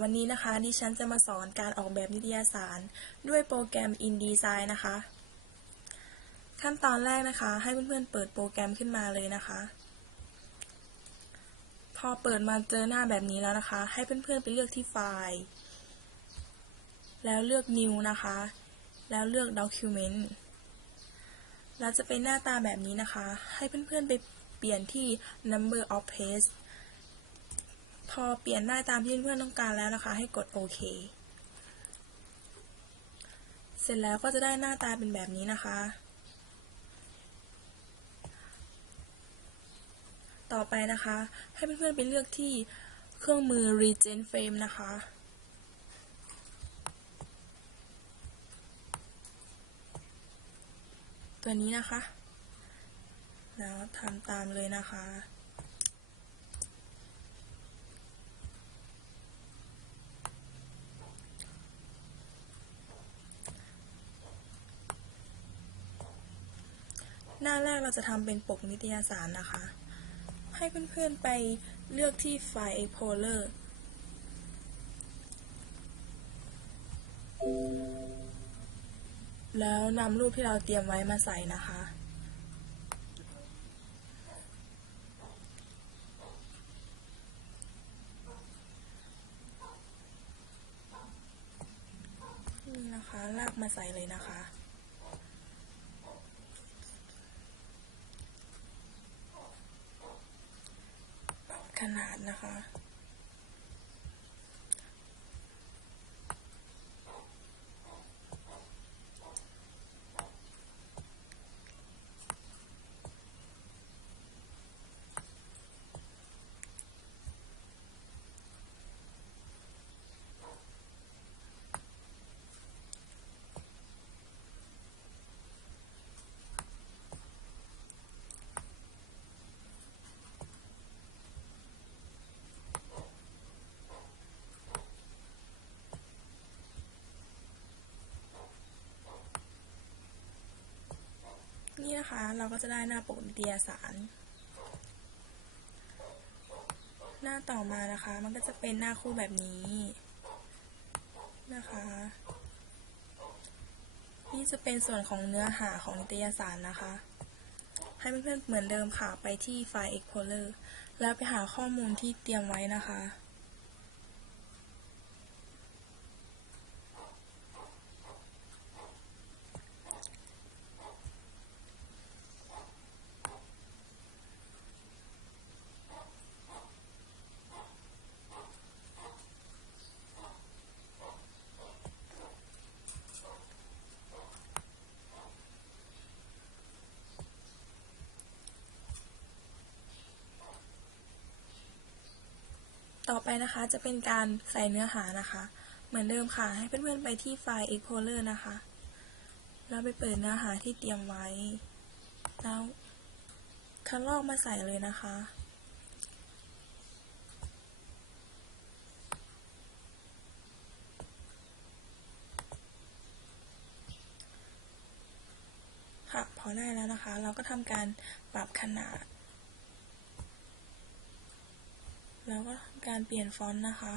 วันนี้นะคะดิฉันจะมาสอนการออกแบบนิตยสาร ด้วยโปรแกรม InDesign นะคะ ขั้นตอนแรกนะคะ ให้เพื่อนๆเปิดโปรแกรมขึ้นมาเลยนะคะ พอเปิดมาเจอหน้าแบบนี้แล้วนะคะ ให้เพื่อนๆไปเลือกที่ไฟล์ แล้วเลือก New นะคะ แล้วเลือก Document แล้วจะเป็นหน้าตาแบบนี้นะคะ ให้เพื่อนๆไปเปลี่ยนที่ Number of Page พอเปลี่ยนได้ตามที่เพื่อนต้องการแล้วนะคะ ให้กดโอเค เสร็จแล้วก็จะได้หน้าตาเป็นแบบนี้นะคะ ต่อไปนะคะ ให้เพื่อนๆไปเลือกที่เครื่องมือ regen Frame นะคะตัวนี้นะคะ แล้วทำตามเลยนะคะ หน้าแรกเราจะทำเป็นปกนิตยสารนะคะ ให้เพื่อนๆไปเลือกที่ไฟล์ Explorer แล้วนำรูปที่เราเตรียมไว้มาใส่นะคะ นี่นะคะ ลากมาใส่เลยนะคะ ข น นี่นะคะ เราก็จะได้หน้าปกนิตยสาร หน้าต่อมานะคะ มันก็จะเป็นหน้าคู่แบบนี้นะคะ นี่จะเป็นส่วนของเนื้อหาของนิตยสารนะคะ ให้เพื่อนๆเหมือนเดิมค่ะ ไปที่ไฟล์ Explorer แล้วไปหาข้อมูลที่เตรียมไว้นะคะ ต่อไปนะคะจะเป็นการใส่เนื้อหานะคะ เหมือนเดิมค่ะ ให้เพื่อนๆไปที่ไฟล์ Explorer นะคะ แล้วไปเปิดเนื้อหาที่เตรียมไว้ แล้วคัดลอกมาใส่เลยนะคะค่ะพอได้แล้วนะคะ เราก็ทำการปรับขนาด แล้วก็ทำการเปลี่ยนฟอนต์นะคะ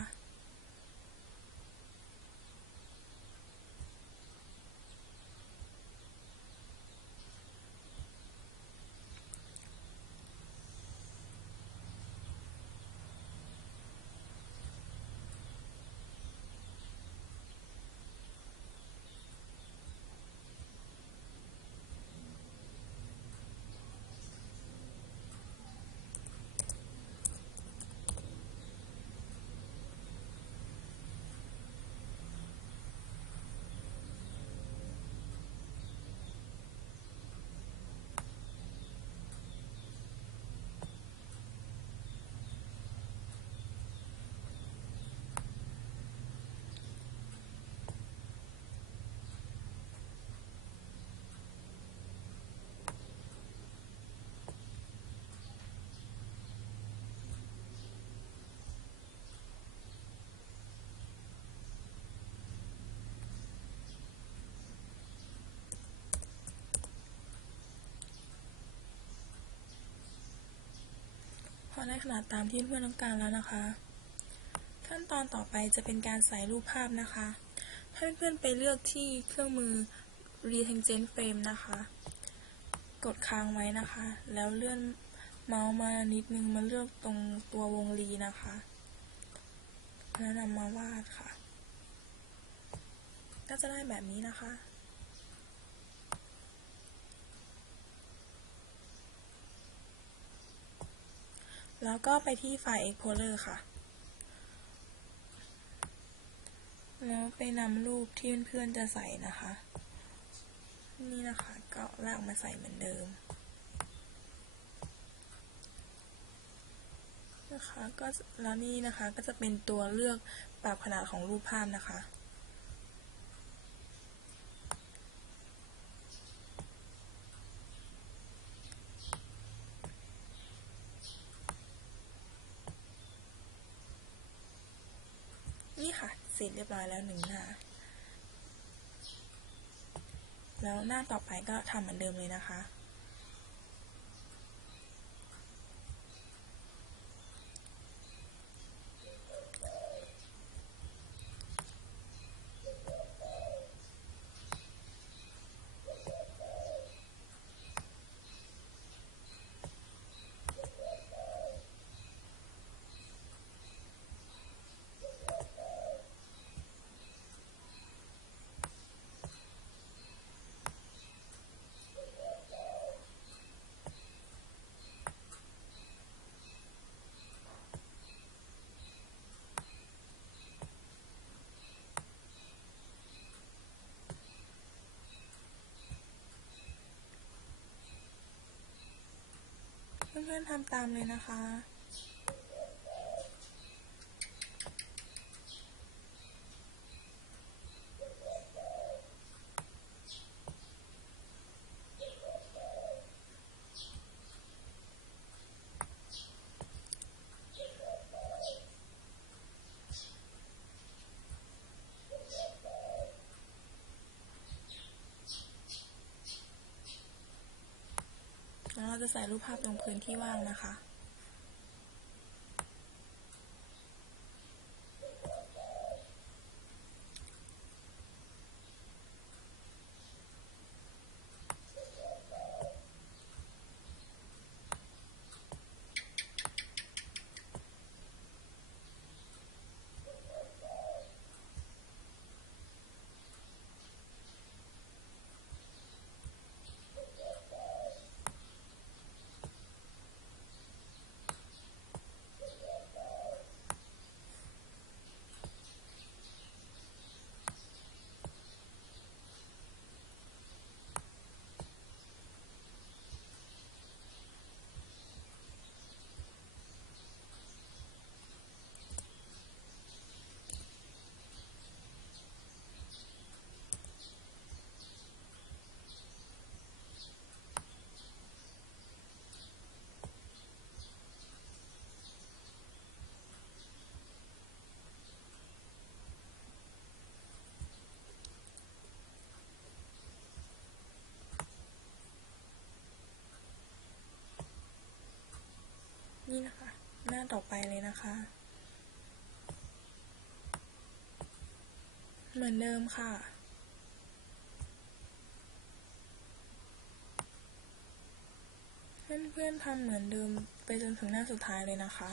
ได้ขนาดตามที่เพื่อนต้องการแล้วนะคะ ขั้นตอนต่อไปจะเป็นการใส่รูปภาพนะคะ ให้เพื่อนๆไปเลือกที่เครื่องมือ Retangent Frame นะคะ กดค้างไว้นะคะ แล้วเลื่อนเมาส์มานิดนึงมาเลือกตรงตัววงรีนะคะ แล้วนำมาวาดค่ะ ก็จะได้แบบนี้นะคะ แล้วก็ไปที่ไฟล์ Explorer ค่ะ แล้วไปนำรูปที่เพื่อนๆจะใส่นะคะ นี่นะคะก็ลากมาใส่เหมือนเดิมนะคะก็แล้วนี่นะคะก็จะเป็นตัวเลือกปรับขนาดของรูปภาพนะคะ นี่ค่ะ เส ร้อยแล้วหนึ่งหน้า แล้วหน้าต่อไปก็ทำเหมือนเดิมเลยนะคะ พื่อนๆทำตามเลยนะคะ จะใส่รูปภาพลงพื้นที่ว่างนะคะ ต่อไปเลยนะคะ เหมือนเดิมค่ะ เพื่อนๆทำเหมือนเดิมไปจนถึงหน้าสุดท้ายเลยนะคะ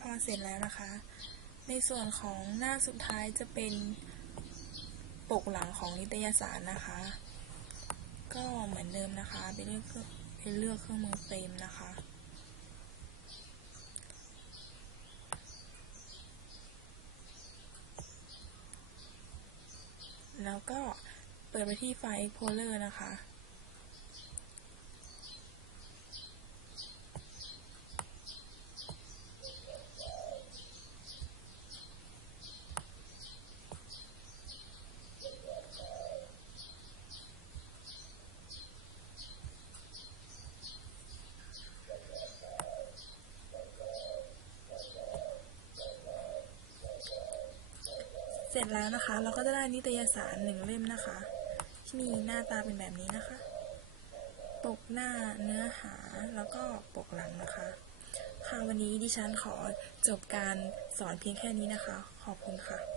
พอเสร็จแล้วนะคะ ในส่วนของหน้าสุดท้ายจะเป็นปกหลังของนิตยสารนะคะ ก็เหมือนเดิมนะคะไปเลือกไปเลือกเครื่องมือเฟรมนะคะแล้วก็เปิดไปที่ไฟล์ Explorer นะคะ จแล้วนะคะ เราก็จะได้นิตยสารหนึ่งเล่มนะคะ ที่มีหน้าตาเป็นแบบนี้นะคะ ปกหน้าเนื้อหาแล้วก็ปกหลังนะคะ ค่ะวันนี้ดิฉันขอจบการสอนเพียงแค่นี้นะคะ ขอบคุณค่ะ